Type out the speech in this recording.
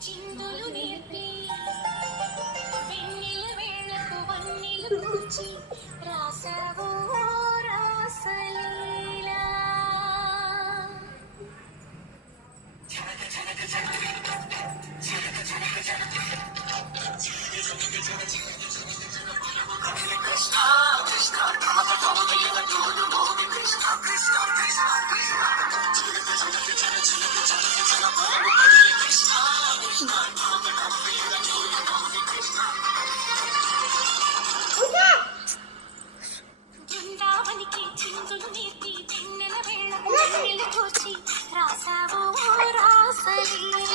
చిందులు నేర్పి వెన్నెల వేళకు వన్నెలు కూర్చి రాసావో రాసలీలా బృందావనికి చిందులు నేర్పి వెన్నెల వేళకు వన్నెలు కూర్చి రాసావో రాసలీలా